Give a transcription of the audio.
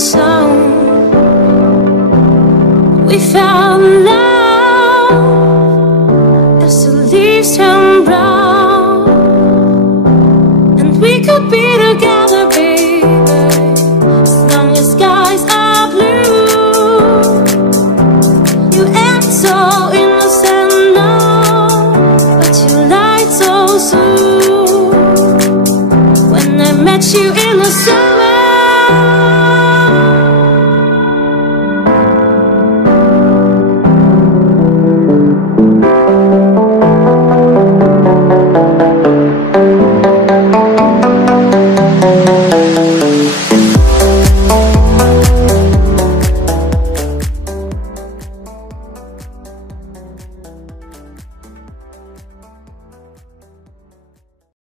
song. We found love as the leaves turn brown, and we could be together, baby, as long as skies are blue. You act so innocent now, but you lied so soon. When I met you in the sun,